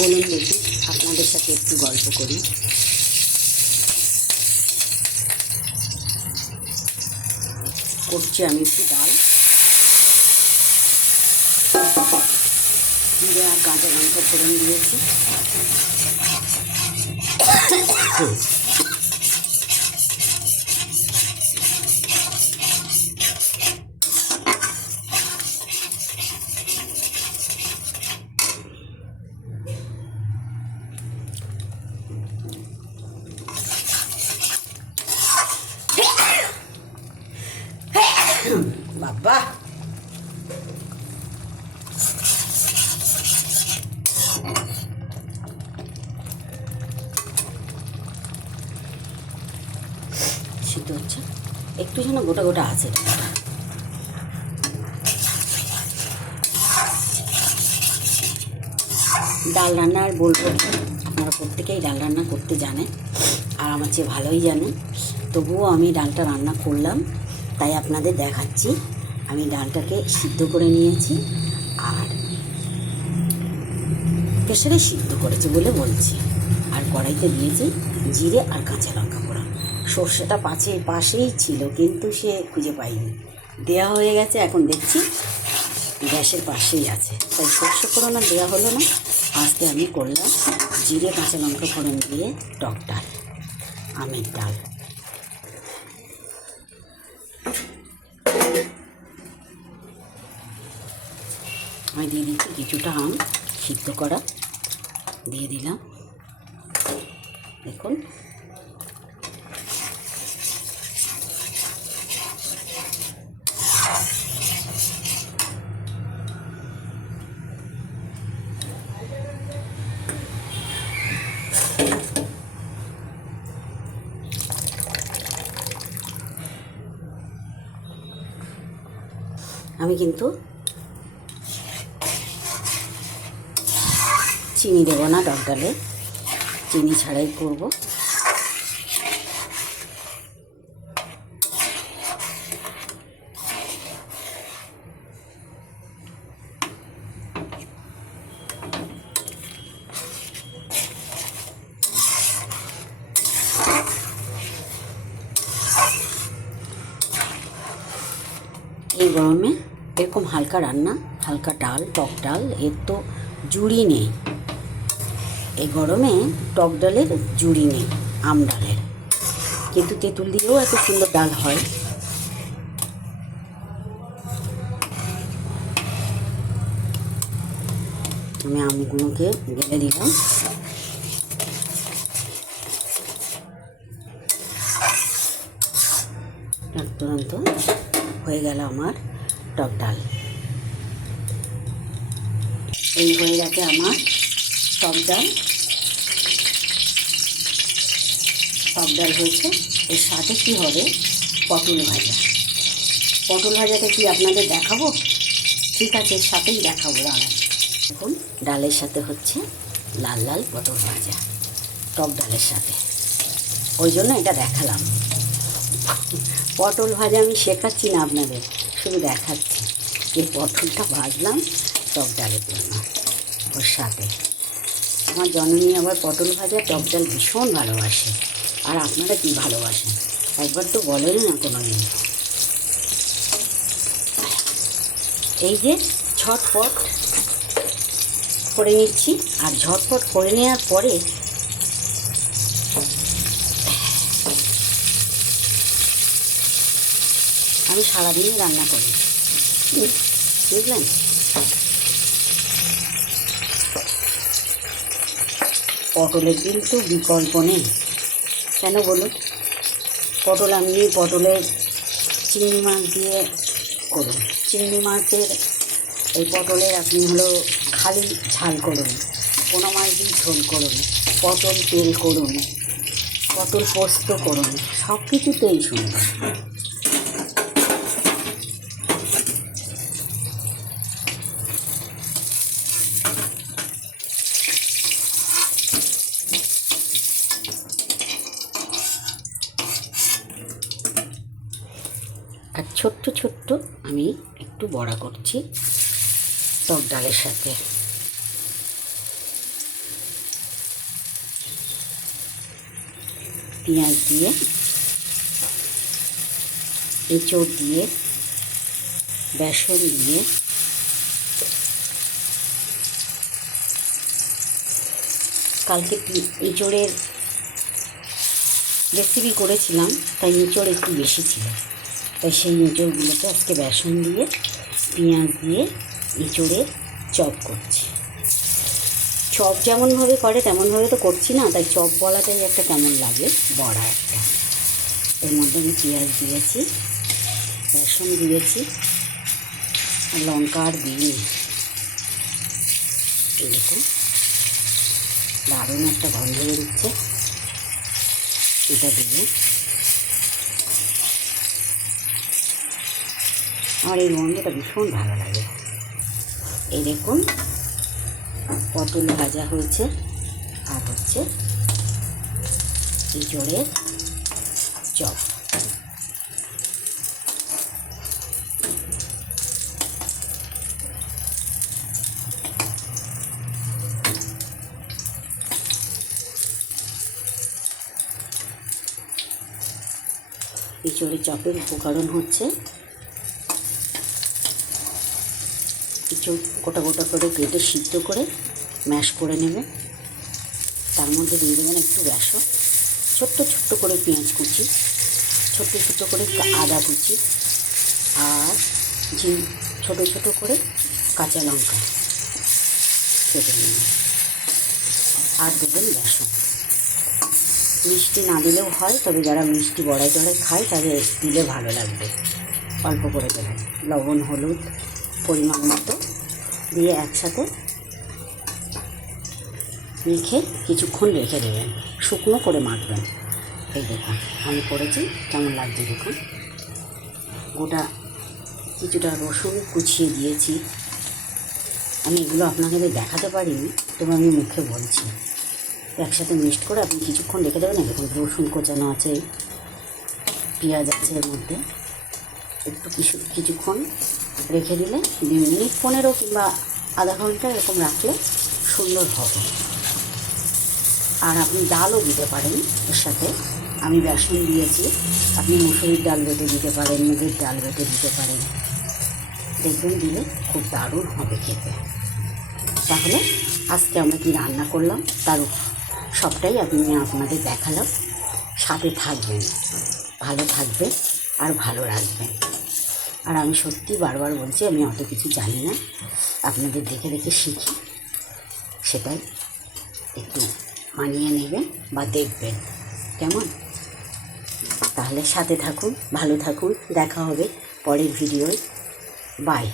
বলুন দেখি, আপনাদের সাথে একটু গল্প করি। করছি আমি একটু ডাল, জিরে আর কাঁচা লঙ্কা ফোড়ন দিয়েছি। বাবা, সিদ্ধ হচ্ছে, একটু যেন গোটা গোটা আছে। ডাল রান্না আর বলবো, আপনারা প্রত্যেকেই ডাল রান্না করতে জানেন, আর আমার চেয়ে ভালোই জানেন। তবুও আমি ডালটা রান্না করলাম, তাই আপনাদের দেখাচ্ছি। আমি ডালটাকে সিদ্ধ করে নিয়েছি, আর প্রেসারে সিদ্ধ করেছি বলে বলছি। আর কড়াইতে দিয়েছি জিরে আর কাঁচা লঙ্কা ফোড়ন। সর্ষেটা পাশেই ছিল, কিন্তু সে খুঁজে পাইনি, দেওয়া হয়ে গেছে। এখন দেখছি গ্যাসের পাশেই আছে, তাই সর্ষে ফোড়ন আর দেওয়া হলো না। আজকে আমি করলাম জিরে কাঁচা লঙ্কা ফোড়ন দিয়ে টক ডাল, আমের ডাল। আমি দিয়ে দিচ্ছি কিছুটা আম সিদ্ধ করা, দিয়ে দিলাম। দেখুন, আমি কিন্তু চিনি দেবো না টক ডালে, চিনি ছাড়াই করব। এই গরমে এরকম হালকা রান্না, হালকা ডাল, টক ডাল, এর তো জুড়ি নেই। এই গরমে টক ডালের জুড়ি নেই, আম ডালের। কিন্তু তেঁতুল দিয়েও এত সুন্দর ডাল হয়। আমি আমগুলোকে গেলে দিলাম। তুরন্ত হয়ে গেল আমার টক ডাল। এই হয়ে গেছে আমার টক ডাল। টক ডাল হয়েছে, এর সাথে কী হবে? পটল ভাজা। পটল ভাজাটা কি আপনাদের দেখাবো? ঠিক আছে, এর সাথেই দেখাবো। দাঁড়ান, দেখুন ডালের সাথে হচ্ছে লাল লাল পটল ভাজা, টক ডালের সাথে। ওই জন্য এটা দেখালাম। পটল ভাজা আমি শেখাচ্ছি না আপনাদের, শুধু দেখাচ্ছি যে পটলটা ভাজলাম টক ডালের জন্য। ওর সাথে আমার জননী আবার পটল ভাজা টক ডাল ভীষণ ভালোবাসে। আর আপনারা কি ভালোবাসেন একবার তো বলেন না কোনো দিন। এই যে ঝটপট করে নিচ্ছি, আর ঝটপট করে নেওয়ার পরে আমি সারাদিনই রান্না করি, বুঝলেন? পটলের কিন্তু বিকল্প নেই, কেন বলুন? পটল আপনি পটলের চিংড়ি মাছ দিয়ে করুন, চিংড়ি মাছের এই পটলের আপনি খালি ঝাল করুন, পোনা মাছ দিয়ে ঝোল করুন, পটল তেল করুন, পটল পোস্ত করুন, সব কিছুতেই সুন্দর। আর ছোট্ট ছোট্ট আমি একটু বড়া করছি টক ডালের সাথে। পেঁয়াজ দিয়ে, এঁচড় দিয়ে, বেসন দিয়ে কালকে এঁচড়ের রেসিপি করেছিলাম, তাই এঁচড় একটু বেশি ছিল, তাই সেই এঁচড়গুলোকে আজকে বেসন দিয়ে পেঁয়াজ দিয়ে এঁচড়ের চপ করছি। চপ যেমনভাবে করে তেমনভাবে তো করছি না, তাই চপ বলাটাই একটা কেমন লাগে, বড়া একটা। এর মধ্যে আমি পেঁয়াজ দিয়েছি, বেসন দিয়েছি, আর লঙ্কা আর দিই। এরকম দারুণ একটা গন্ধ বেরোচ্ছে এটা দিয়ে। আমার এই গন্ধটা ভীষণ ভালো লাগে। এই দেখুন পটল ভাজা হয়েছে, আর হচ্ছে এঁচড়ের চপ। এঁচড়ের চপের উপকরণ হচ্ছে এঁচড় গোটা গোটা করে কেটে সিদ্ধ করে ম্যাশ করে নেবেন, তার মধ্যে দিয়ে দেবেন একটু বেসন, ছোট্ট ছোট্ট করে পেঁয়াজ কুচি, ছোট্ট ছোট্ট করে আদা কুচি, আর ছোটো ছোটো করে কাঁচা লঙ্কা কেটে নেবেন, আর দেবেন বেসন। মিষ্টি না দিলেও হয়, তবে যারা মিষ্টি বড়াই টড়াই খায় তাদের দিলে ভালো লাগবে। অল্প করে দেবেন লবণ, হলুদ পরিমাণ মতো দিয়ে একসাথে মেখে কিছুক্ষণ রেখে দেবেন, শুকনো করে মাখবেন। এই দেখুন আমি করেছি, কেমন লাগছে দেখুন। গোটা কিছুটা রসুন কুচিয়ে দিয়েছি। আমি এগুলো আপনাকে দেখাতে পারিনি, তবে আমি মুখে বলছি। একসাথে মিক্সড করে আপনি কিছুক্ষণ রেখে দেবেন। দেখুন রসুন কোচানো আছে, পেঁয়াজ আছে এর মধ্যে, একটু কিছুক্ষণ রেখে দিলে 2 মিনিট 15 কিংবা আধা ঘন্টা এরকম রাখলে সুন্দর হবে। আর আপনি ডালও দিতে পারেন এর সাথে। আমি বেসন দিয়েছি, আপনি মুসুরির ডাল বেটে দিতে পারেন, মুগের ডাল বেটে দিতে পারেন, দেখবেন দিলে খুব দারুণ হবে খেতে। তাহলে আজকে আমরা কি রান্না করলাম তার সবটাই আপনাদের দেখালাম। সাথে থাকবেন, ভালো থাকবেন আর ভালো রাখবেন। আর আমি সত্যি বারবার বলছি, আমি অত কিছু জানি না, আপনাদের দেখে দেখে শিখি, সেটাই একটু মানিয়ে নেবেন বা দেখবেন কেমন। তাহলে সাথে থাকুন, ভালো থাকুন, দেখা হবে পরের ভিডিওয়। বাই।